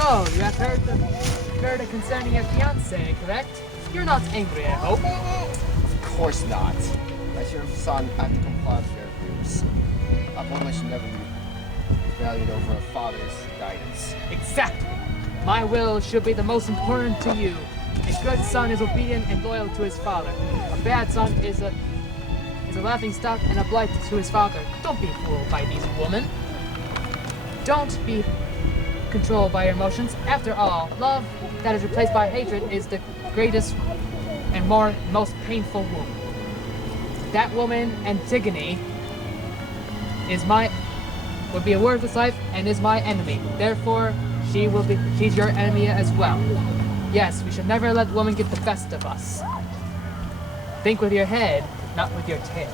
So, you have heard it concerning your fiancé, correct? You're not angry, I hope. Of course not. As your son, I have to comply with your views. A woman should never be valued over a father's guidance. Exactly. My will should be the most important to you. A good son is obedient and loyal to his father. A bad son is a laughing stock and a blight to his father. Don't be fooled by these women. Don't be controlled by your emotions. After all, love that is replaced by hatred is the greatest and most painful wound. That woman, Antigone, would be a worthless life and is my enemy. Therefore, she's your enemy as well. Yes, we should never let women get the best of us. Think with your head, not with your tail.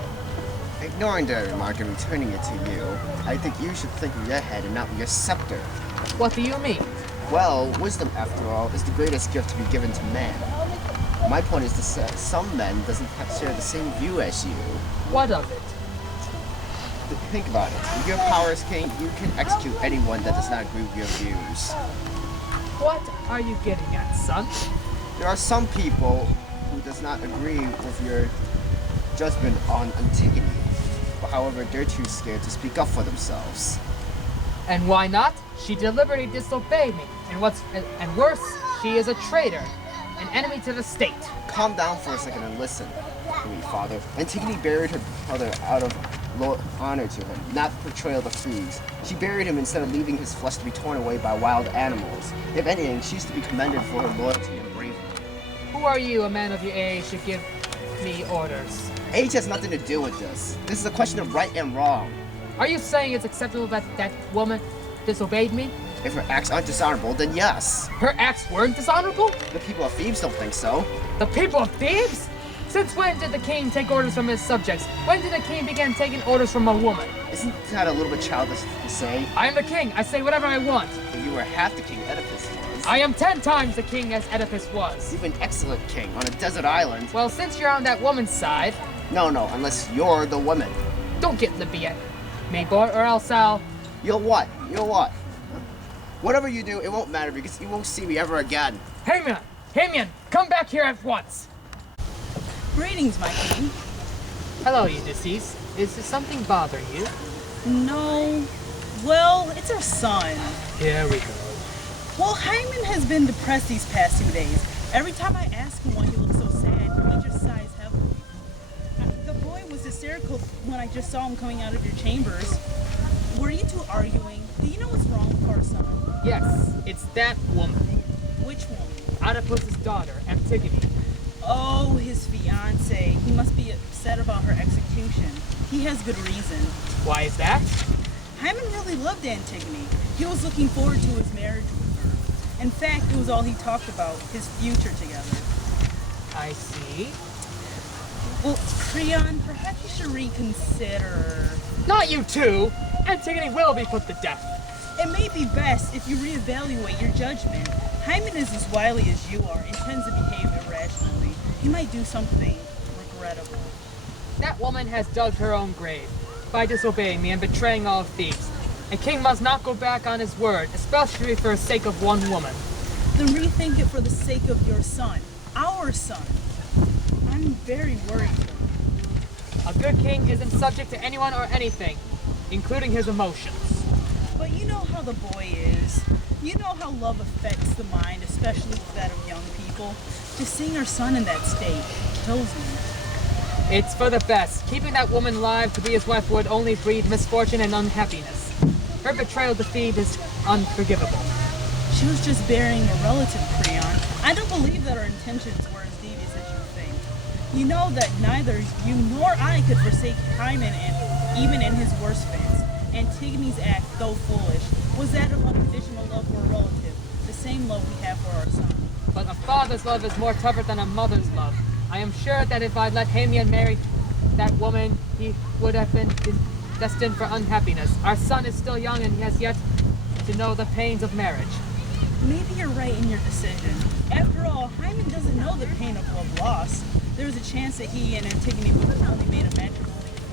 Ignoring the remark and returning it to you, I think you should think with your head and not with your scepter. What do you mean? Well, wisdom, after all, is the greatest gift to be given to man. My point is that some men doesn't share the same view as you. What of it? Think about it. With your power as king, you can execute anyone that does not agree with your views. What are you getting at, son? There are some people who does not agree with your judgment on Antigone. But however, they're too scared to speak up for themselves. And why not? She deliberately disobeyed me. And worse, she is a traitor, an enemy to the state. Calm down for a second and listen to me, father. Antigone buried her brother out of honor to him, not portrayal of thieves. She buried him instead of leaving his flesh to be torn away by wild animals. If anything, she's to be commended for her loyalty and bravery. Who are you, a man of your age, to give me orders? Age has nothing to do with this. This is a question of right and wrong. Are you saying it's acceptable that that woman disobeyed me? If her acts aren't dishonorable, then yes. Her acts weren't dishonorable? The people of Thebes don't think so. The people of Thebes? Since when did the king take orders from his subjects? When did the king begin taking orders from a woman? Isn't that a little bit childish to say? I am the king. I say whatever I want. If you were half the king Oedipus was. I am 10 times the king as Oedipus was. You've an excellent king on a desert island. Well, since you're on that woman's side... No, unless you're the woman. Don't get lippy at me, boy, or else I'll... You'll what? Whatever you do, it won't matter because you won't see me ever again. Hamian, come back here at once. Greetings, my king. Hello, Ulysses. Is something bothering you? No. Well, it's our son. Here we go. Well, Hyman has been depressed these past 2 days. Every time I ask him why he looks so sad, he just sighs heavily. The boy was hysterical when I just saw him coming out of your chambers. Were you two arguing? Do you know what's wrong with our son? Yes, it's that woman. Which woman? Oedipus's daughter, Antigone. Oh, his fiancée. He must be upset about her execution. He has good reason. Why is that? Hyman really loved Antigone. He was looking forward to his marriage with her. In fact, it was all he talked about, his future together. I see. Well, Creon, perhaps you should reconsider. Not you two! Antigone will be put to death. It may be best if you reevaluate your judgment. Hyman is as wily as you are and tends to behave irrationally. He might do something regrettable. That woman has dug her own grave by disobeying me and betraying all of Thebes. A king must not go back on his word, especially for the sake of one woman. Then rethink it for the sake of your son, our son. I'm very worried for A good king isn't subject to anyone or anything, including his emotions. But you know how the boy is. You know how love affects the mind, especially that of young people. Just seeing our son in that state kills me. It's for the best. Keeping that woman alive to be his wife would only breed misfortune and unhappiness. Her betrayal to Thebes is unforgivable. She was just burying a relative, Creon. I don't believe that our intentions were as devious as you think. You know that neither you nor I could forsake Hymen, even in his worst fits. Antigone's act, though foolish, was that of unconditional love for a relative, the same love we have for our son. But a father's love is more tougher than a mother's love. I am sure that if I let Hamian marry that woman, he would have been destined for unhappiness. Our son is still young and he has yet to know the pains of marriage. Maybe you're right in your decision. After all, Hymen doesn't know the pain of love lost. There was a chance that he and Antigone would have only made a matrimony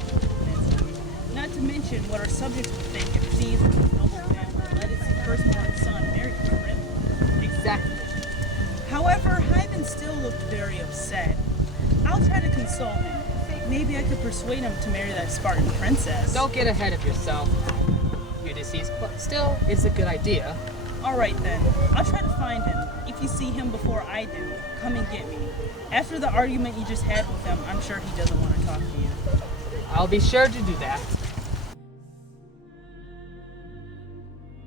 for not to mention what our subjects would think if Thebes and his noble family let its firstborn son marry a criminal. console him. Maybe I could persuade him to marry that Spartan princess. Don't get ahead of yourself, Ulysses, but still, it's a good idea. Alright then, I'll try to find him. If you see him before I do, come and get me. After the argument you just had with him, I'm sure he doesn't want to talk to you. I'll be sure to do that.